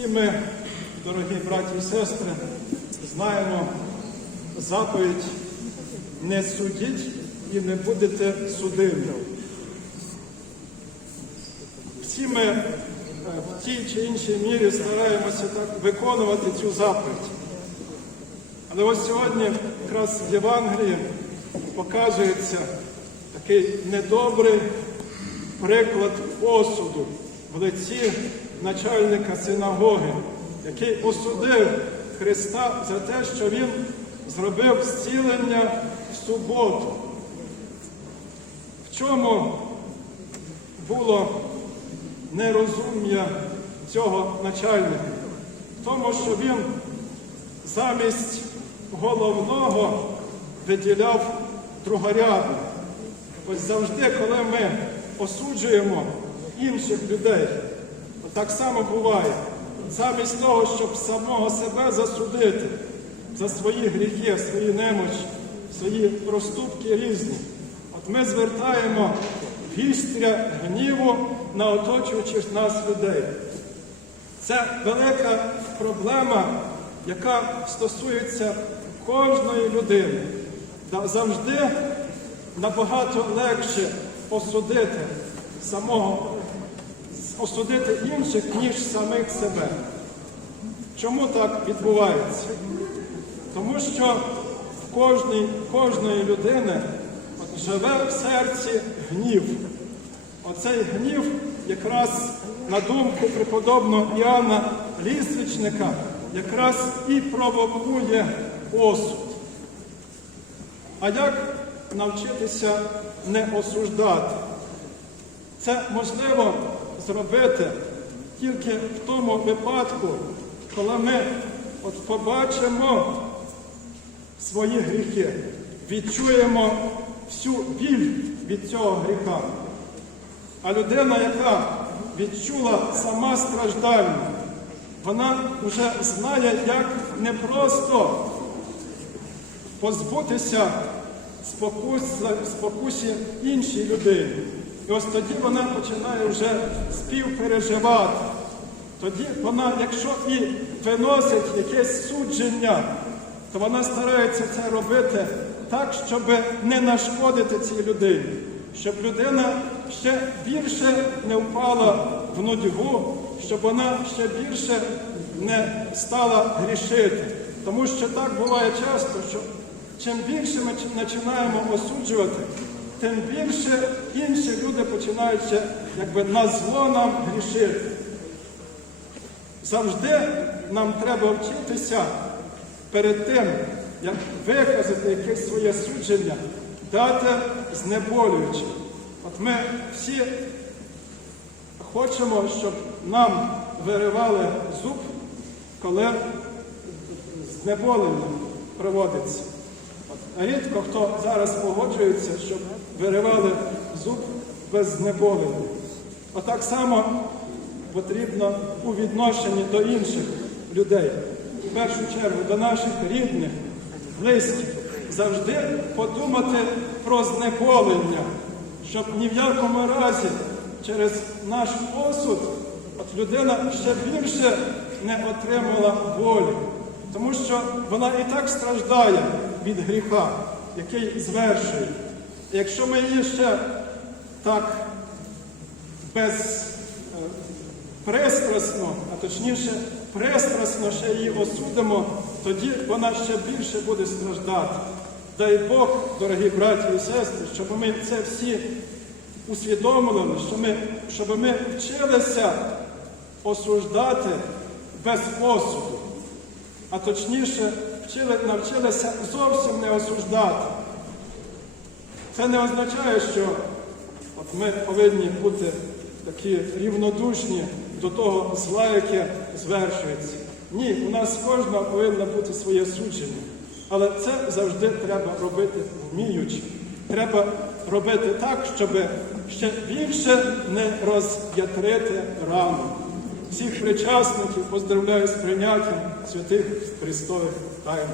Всі ми, дорогі браті і сестри, знаємо заповідь не судіть і не будете судимі. Всі ми е, в тій чи іншій мірі стараємося так виконувати цю заповідь. Але ось сьогодні якраз в Євангелії показується такий недобрий приклад осуду в лиці начальника синагоги, який осудив Христа за те, що Він зробив зцілення в суботу. В чому було нерозум'я цього начальника? В тому, що він замість головного виділяв другорядне. Ось завжди, коли ми осуджуємо інших людей, так само буває, замість того, щоб самого себе засудити за свої гріхи, свої немочі, свої проступки різні, от ми звертаємо вістря гніву на оточуючих нас людей. Це велика проблема, яка стосується кожної людини. Завжди набагато легше осудити самого, осудити інших, ніж самих себе. Чому так відбувається? Тому що в кожній, кожної людини от живе в серці гнів. Оцей гнів якраз на думку преподобного Іоанна Лісвічника якраз і провокує осуд. А як навчитися не осуждати? Це можливо зробити тільки в тому випадку, коли ми от побачимо свої гріхи, відчуємо всю біль від цього гріха. А людина, яка відчула сама страждання, вона вже знає, як не просто позбутися спокус, спокусі іншій людині. І ось тоді вона починає вже співпереживати. Тоді вона, якщо і виносить якесь судження, то вона старається це робити так, щоб не нашкодити цій людині, щоб людина ще більше не впала в нудьгу, щоб вона ще більше не стала грішити. Тому що так буває часто, що чим більше ми починаємо осуджувати, тим більше інші люди починають ще, якби на зло нам грішити. Завжди нам треба вчитися перед тим, як виказати якесь своє судження, дати знеболюючи. От ми всі хочемо, щоб нам виривали зуб, коли знеболення проводиться. Рідко хто зараз погоджується, щоб виривали зуб без знеболення. Отак само потрібно у відношенні до інших людей, в першу чергу до наших рідних, близьких, завжди подумати про знеболення, щоб ні в якому разі через наш осуд от людина ще більше не отримала болі, тому що вона і так страждає від гріха, який звершує. Якщо ми її ще так без е, а точніше пристрасно ще її осудимо, тоді вона ще більше буде страждати. Дай Бог, дорогі браті і сестри, щоб ми це всі усвідомили, щоб ми, щоб ми вчилися осуждати без осуду, а точніше вчили, навчилися зовсім не осуждати. Це не означає, що от ми повинні бути такі рівнодушні до того зла, яке звершується. Ні, у нас кожного повинно бути своє судження. Але це завжди треба робити вміючи. Треба робити так, щоб ще більше не роз'ятрити рану. Всіх причасників поздравляю з прийняттям святих Христових тайн.